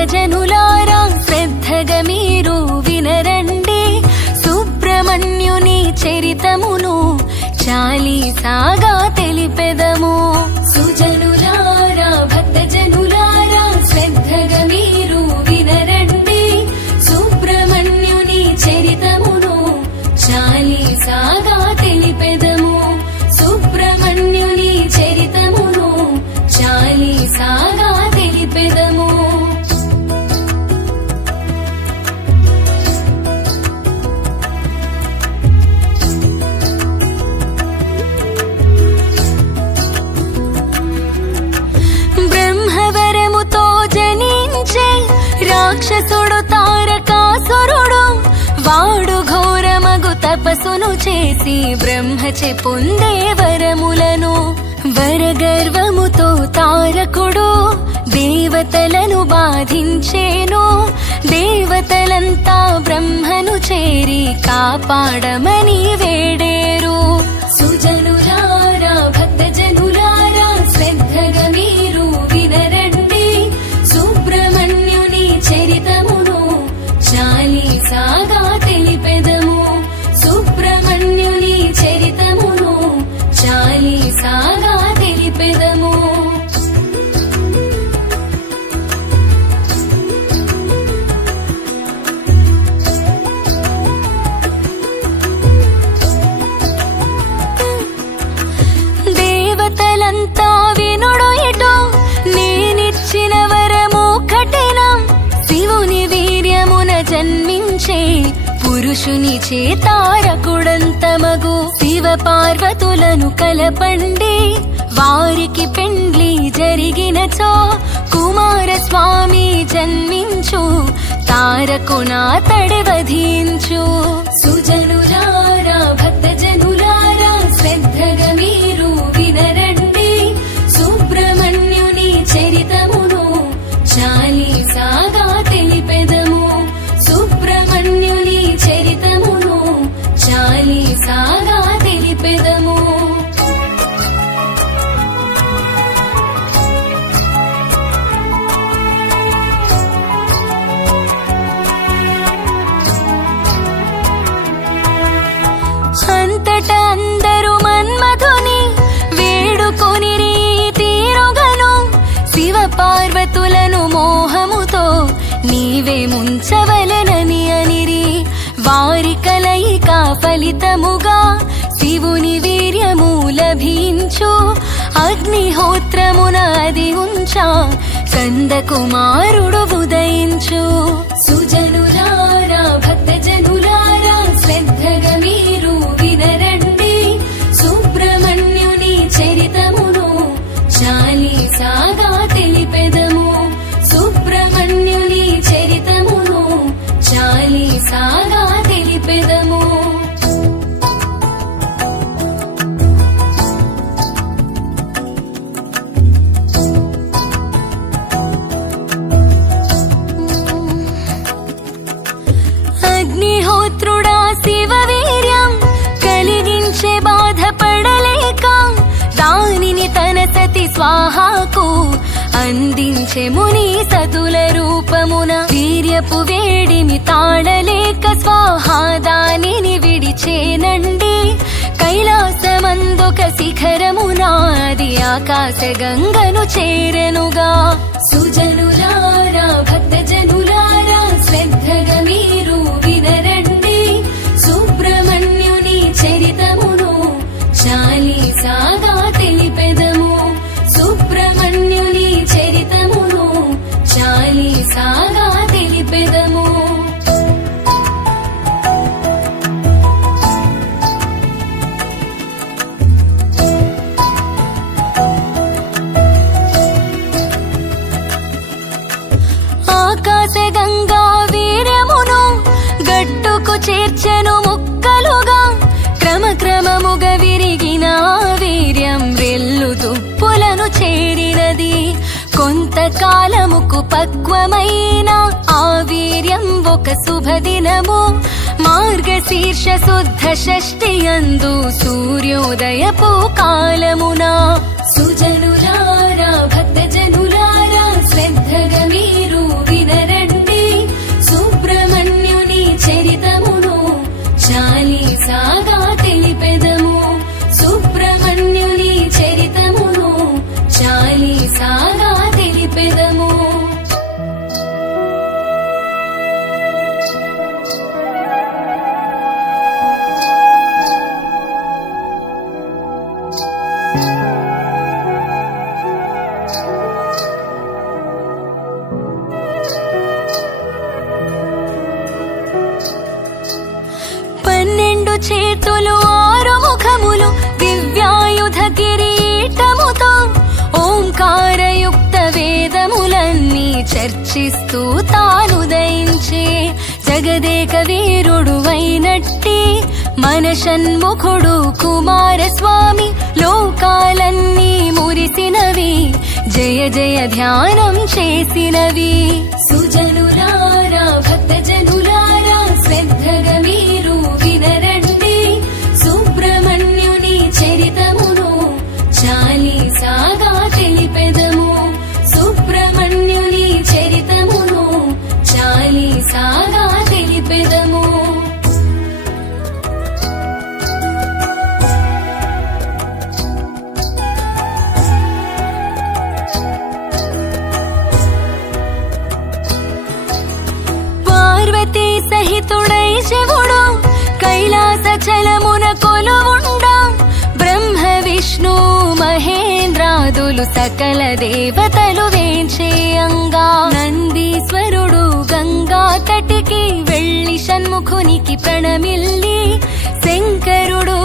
భక్తజనులారా శ్రద్ధగా మీరు వినరండి సుబ్రహ్మణ్యుని చరితమును చాలీసాగా తెలిపెదము. సుజనులారా భక్తజనులారా శ్రద్ధగా మీరు వినరండి సుబ్రహ్మణ్యుని చరితమును చాలీసాగా తెలిపెదము. సుబ్రహ్మణ్యుని చరితమును చాలీసాగా తెలిపెదము. బ్రహ్మవరముతో జనించే రాక్షసుడు తారకాసురుడు వాడు ఘోరమగు తపస్సును చేసి బ్రహ్మచే పొందే వరములను వరగర్వముతో తారకుడు దేవతలను బాధించేను. దేవతలంతా బ్రహ్మను చేరి కాపాడమని వేడేరు. సుజనులారా భక్తజనులారా శ్రద్ధగా మీరు వినరండి సుబ్రహ్మణ్యుని చరితమును చాలీసాగా తెలిపెదము. సుబ్రహ్మణ్యుని చరితమును చాలీసాగా తెలిపెదము. దేవతలంతా వినుడు ఇటు నేనిచ్చిన వరము కఠినం. శివుని వీర్యమున జన్మించే పురుషుని చేతారకుడంతమగు శివ పార్వతులను కలపండి వారికి పెండ్లి జరిగినచో కుమారస్వామి జన్మించు తారకునాతడి వధించు. సుజనులారా భక్తజనులారా శ్రద్ధగా మీరు వినరండి సుబ్రహ్మణ్యుని చరితమును చాలీసాగా తెలిపెదము. సుబ్రహ్మణ్యుని చరితమును చాలీసాగా తెలిపెదము. అంతటా అందరూ మన్మధుని వేడుకొని తీరుగను శివ పార్వతులను మోహముతో నీవే ముంచవలెనని అనిరి. వారి కలయిక ఫలితముగా శివుని వీర్యము లభించు. అగ్నిహోత్రమున అది ఉంచా కందకుమారుడు ఉదయించు. సుజనులారా భక్తజనులారా శ్రద్ధగా మీరు వినరండి సుబ్రహ్మణ్యుని చరితమును చాలీసాగా తెలిపెదము. సుబ్రహ్మణ్యుని చరితమును చాలీసాగా తెలిపెదము. అగ్నిహోత్రుడా శివ వీర్యం కలిగించే బాధపడలేక దానిని తన సతి స్వాహాకు అందించే ముని సతుల రూపమున వీర్యపు వేడిమి తాళలేక స్వాహా దానిని విడిచేనండి. కైలాసమందొక శిఖరమునాది ఆకాశ గంగను చేరెనుగా. సుజనులారా భక్తజనులారా శ్రద్ధగా మీరు వినరండి సుబ్రహ్మణ్యుని చరితమును చాలీసాగా తెలిపెదము. సుబ్రహ్మణ్యుని చరితమును చాలీసాగా తెలిపెదము. ఆకాశ గంగా వీర్యమును గట్టుకు చేర్చెను ముక్కలుగా క్రమక్రమముగా విరిగిన వీర్యం రెల్లు దుప్పులను చేరినది. కొంతకాలముకు పక్వమైన ఆ వీర్యం ఒక శుభదినము మార్గశీర్ష శుద్ధ షష్ఠి యందు సూర్యోదయపు కాలమున. సుజనులారా భక్తజనులారా శ్రద్ధగా మీరు విన చేతులు 6 ముఖములు దివ్యాయుధ కిరీటముతో ఓంకారయుక్త వేదములన్నీ చర్చిస్తూ తానుదయించే జగదేక వీరుడు అయినట్టి మన షణ్ముఖుడు కుమారస్వామి లోకాలన్నీ మురిసినవి జయ జయ ధ్యానం చేసినవి. సుజనులారా భక్తజనులారా శ్రద్ధగా మీరు వినరండి సుబ్రహ్మణ్యుని చరితమును చాలీసాగా తెలిపెదము. సుబ్రహ్మణ్యుని చరితమును చాలీసాగా తెలిపెదము. పార్వతీ సహితుడై శివుడు కైలాస చలమున కొలువుండా బ్రహ్మ విష్ణు మహేంద్రాదులు సకల దేవతలు వేంచేయంగా నందీశ్వరుడు గంగా తటికి వెళ్లి షణ్ముఖునికి ప్రణమిల్లి శంకరుడు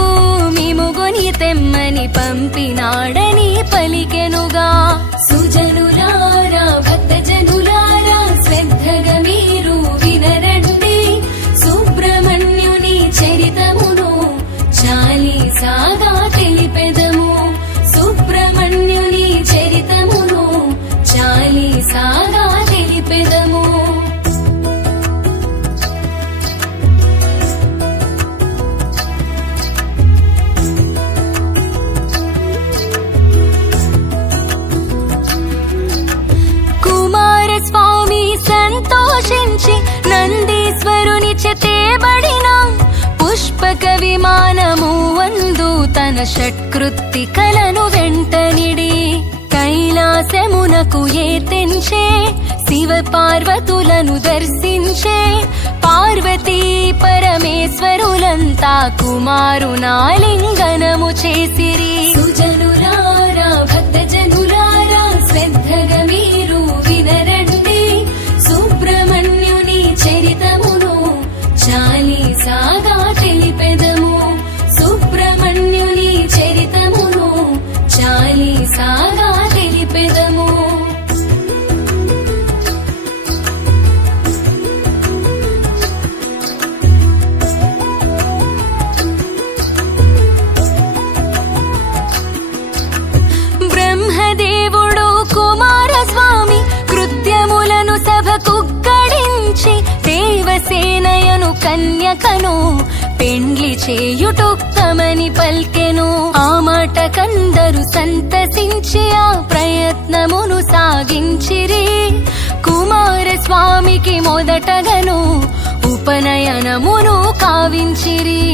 మిముగుని తెమ్మని పంపినాడని పలికెనుగా. సుజనులారా భక్తజనులారా శ్రద్ధగా మీరు వినరండి సుబ్రహ్మణ్యుని చరితమును చాలీసాగా తెలిపెదము. సుబ్రహ్మణ్యుని చరితమును చాలీసాగా తెలిపెదము. కుమారస్వామి సంతోషించి నందీశ్వరుని చేతబడిన పుష్పక విమానము వందు తన షట్కృత్తికలను వెంటనిడి కైలాసమునకు ఏతెంచే శివ పార్వతులను దర్శించే పార్వతీ పరమేశ్వరులంతా కుమారునాలింగనము చేసిరి. సుజనులారా భక్తజనులారా శ్రద్ధగా మీరు వినరండి సుబ్రహ్మణ్యుని చరితమును చాలీసాగా తెలిపెదము. సుబ్రహ్మణ్యుని చరితమును చాలీసాగా తెలిపెదము. బ్రహ్మదేవుడు కుమారస్వామి కృత్యములను సభకు గడించి దేవసేనయను కన్యకను పెండ్లి చేయుటోక్తమని పల్కెను. ఆ మాట కందరు సంతసించి ఆ ప్రయత్నమును సాగించిరి. కుమారస్వామికి మొదటగను ఉపనయనమును కావించిరి.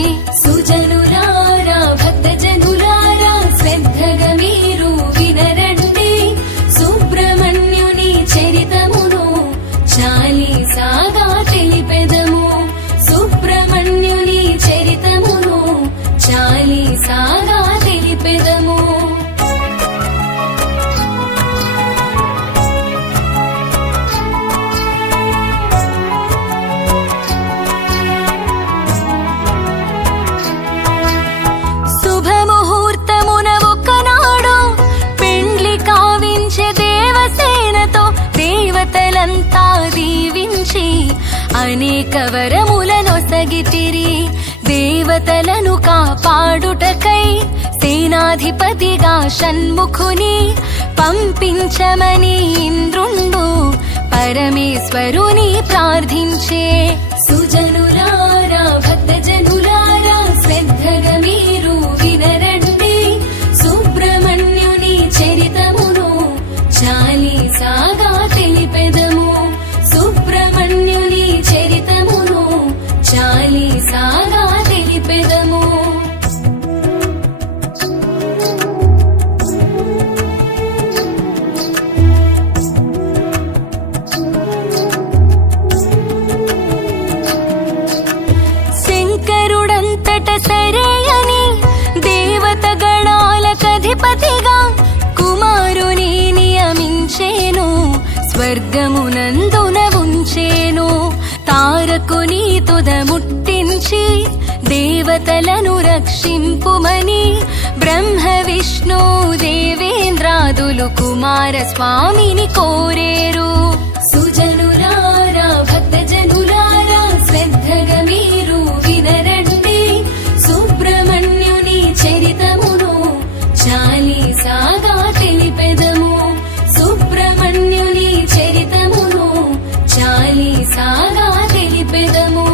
సుజనులారా భక్తజనులారా శ్రద్ధగా మీరు వినరండి సుబ్రహ్మణ్యుని చరితమును చాలీసాగా తెలిపెదము. సుబ్రహ్మణ్యుని చరితమును చాలీసాగా తెలిపెదము. శుభముహూర్తమున ఒకనాడు పెండ్లి కావించే దేవసేనతో దేవతలంతా దీవించి అనేక వరములనొసగితిరి. దేవతలను కాపాడుటకై సేనాధిపతిగా షణ్ముఖుని పంపించమని ఇంద్రుండు పరమేశ్వరుని ప్రార్థించే. సుజనులారా భక్తజనులారా శ్రద్ధగా మీరు వినరండి సుబ్రహ్మణ్యుని చరితమును చాలీసాగా తెలిపెదము. సుబ్రహ్మణ్యుని చరితమును చాలీసాగా తెలిపెదము. శంకరుడంతట సరేయని దేవత గణాలకధిపతిగా కుమారుని నియమించేను. స్వర్గమునందున ఉంచేను. తారకుని తుద ముట్టించి దేవతలను రక్షింపుమని బ్రహ్మ విష్ణు దేవేంద్రాదులు కుమారస్వామిని కోరేరు. సుజనులారా భక్తజనులారా శ్రద్ధగా మీరు వినరండి, సుబ్రహ్మణ్యుని చరితమును చాలీసాగా తెలిపెదము. సుబ్రహ్మణ్యుని చరితమును చాలీసాగా తెలిపెదము.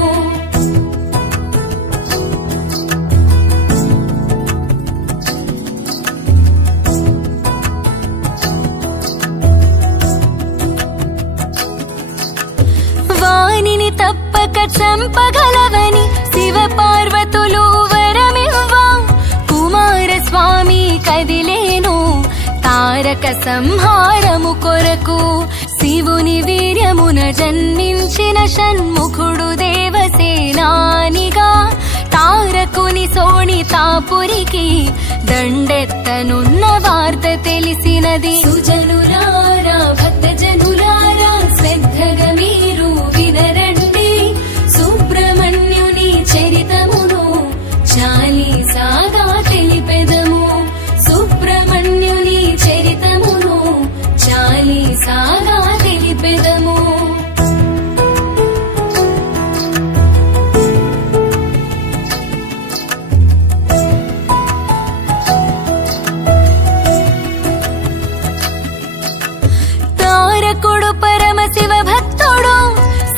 వానిని తప్పక చంపగలవని శివ పార్వతులు వరమివ్వా, కుమారస్వామి కదిలేను తారక సంహారము కొరకు. శివుని వీర్యమున జన్మించిన షణ్ముఖుడు దేవసేనానిగా తారకుని సోణితాపురికి దండెత్తనున్న వార్త తెలిసినది. సుజనులారా భక్తజనులారా శ్రద్ధగా మీరు వినరండి, సుబ్రహ్మణ్యుని చరితమును చాలీసాగా తెలిపెదము. సుబ్రహ్మణ్యుని చరితమును చాలీసాగా తెలిపెదము. తారకుడు పరమశివ భక్తుడు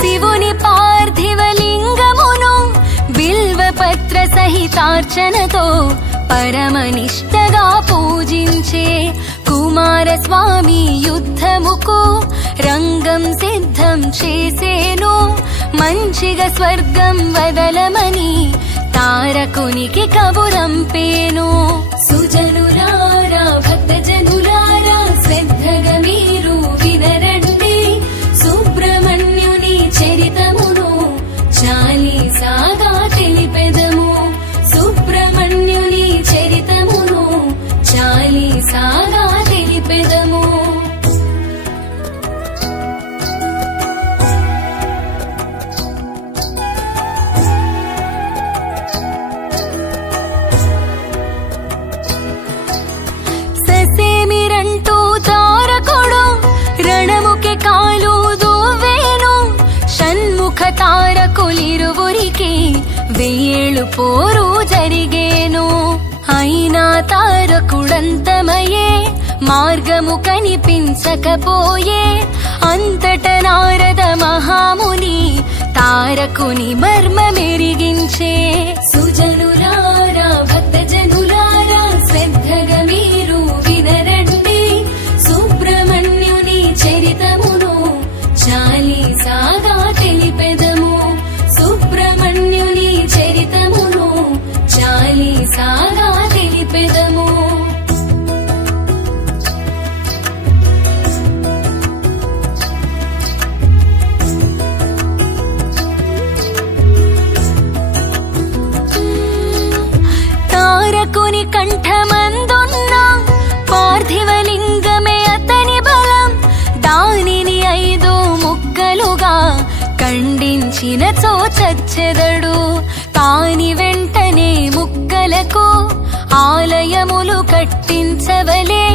శివుని పార్థివ లింగమును బిల్వపత్ర సహితార్చనతో పరమనిష్టగా పూజించే. కుమారస్వామి యుద్ధముకు రంగం సిద్ధం చేసేను, మంచిగా స్వర్గం వదలమని తారకునికి కబురంపేను. సుజనులారా భక్తజనులారా శ్రద్ధగా మీరు వినరండి, సుబ్రహ్మణ్యుని చరితమును చాలీసాగా తెలిపెదము. సుబ్రహ్మణ్యుని చరితమును చాలీసాగా తెలిపెదము. ససేమిరంటూ తారకుడు రణముకి కాలు దువ్వేను, షణ్ముఖ తారకులిరువురికి 1000 పోరు జరిగేను. అయినా తారకుడంతమయే మార్గము కనిపించకపోయే. అంతట నారద మహాముని తారకుని మర్మమెరిగించే. సుజనులారా భక్తజనులారా శ్రద్ధగా మీరు వినరండి, సుబ్రహ్మణ్యుని చరితమును చాలీసాగా తెలిపెదము. సుబ్రహ్మణ్యుని చరితమును చాలీసాగా తెలిపెదము. తారకుని కంఠమందున్న పార్థివలింగమే అతని బలం, దానిని 5 ముక్కలుగా ఖండించినచో చచ్చెదడు. కాని వెంటనే ముక్కలకు ఆలయములు కట్టించవలే,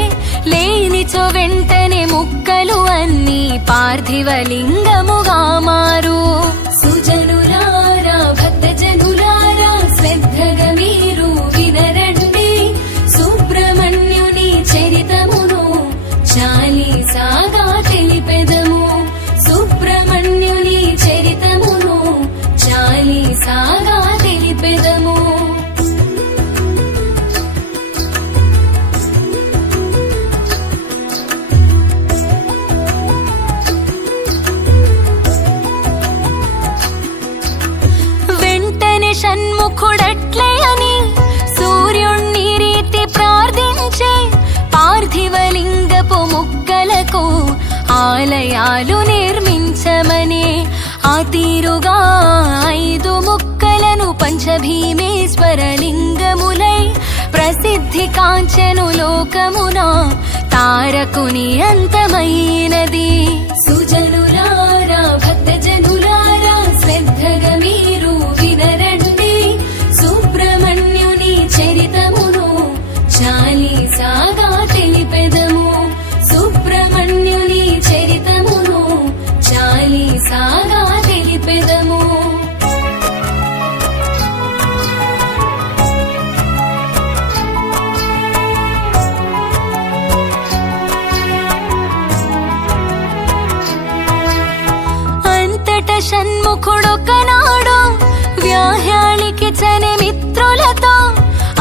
లేనిచో వెంటనే ముక్కలు అన్ని పార్థివలింగముగా మారు. సుజనులారా భక్తజనులారా శ్రద్ధగా మీరు వినరండి, సుబ్రహ్మణ్యుని చరితమును చాలీసాగా తెలిపెదము. సుబ్రహ్మణ్యుని చరితమును చాలీసాగా తెలిపెదము. వెంటనే షణ్ముఖుడట్లే అని సూర్యుణ్ణి రీతి ప్రార్థించే. పార్థివలింగపు ముక్కలకు ఆలయాలు నిర్మించమనే. ఆ తీరుగా 5 ముక్కలను పంచభీమేశ్వర లింగములై ప్రసిద్ధి కాంచెను లోకమున తారకుని అంతమైనది. సుజనులారా భక్తజనులారా శ్రద్ధగా మీరు వినరండి, షణ్ముఖుడొకనాడు వ్యాహ్యాళికి చని మిత్రులతో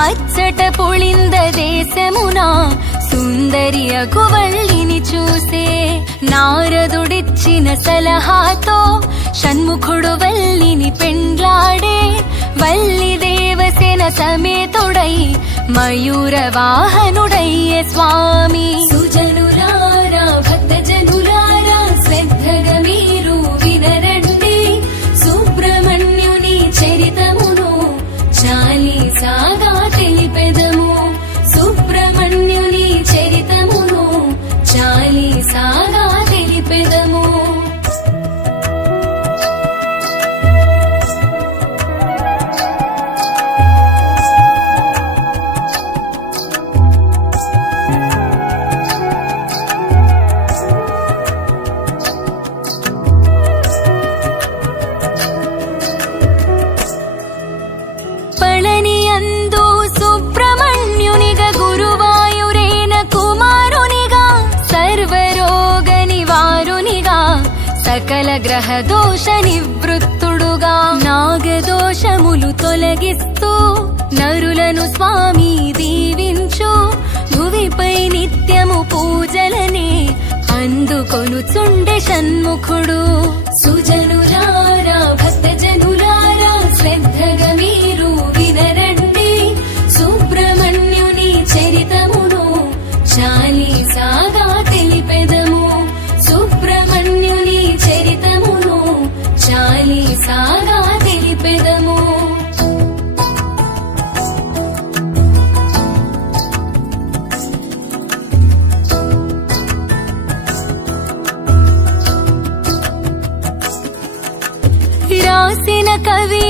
అచ్చట పుళింద దేశమున సుందరి అగువల్లిని చూసే. నారదుడిచ్చిన సలహాతో షణ్ముఖుడు వల్లిని పెండ్లాడే. వల్లి దేవసేన సమేతుడై మయూర వాహనుడయ్యే స్వామి. సుజనులారా భక్తజనులారా శ్రద్ధగా మీరు వినరండి, సుబ్రహ్మణ్యుని చరితమును చాలీసాగా తెలిపెదము. సుబ్రహ్మణ్యుని చరితమును చాలీసాగా తెలిపెదము. పళనియందు సుబ్రహ్మణ్యునిగా గురువాయురేన కుమారునిగా సర్వరోగ నివారునిగా సకల గ్రహ దోష నివృత్తుడుగా నాగదోషములు తొలగిస్తూ నరులను స్వామి దీవించు. భువిపై నిత్యము పూజలనే అందుకొనుచుండే షణ్ముఖుడు. సుజనులారా భక్తజనులారా శ్రద్ధగా మీరు వినరండి, సుబ్రహ్మణ్యుని చరితమును చాలీసాగా తెలిపెదము. సుబ్రహ్మణ్యుని చరితమును చాలీసాగా తెలిపెదము. రాసిన కవి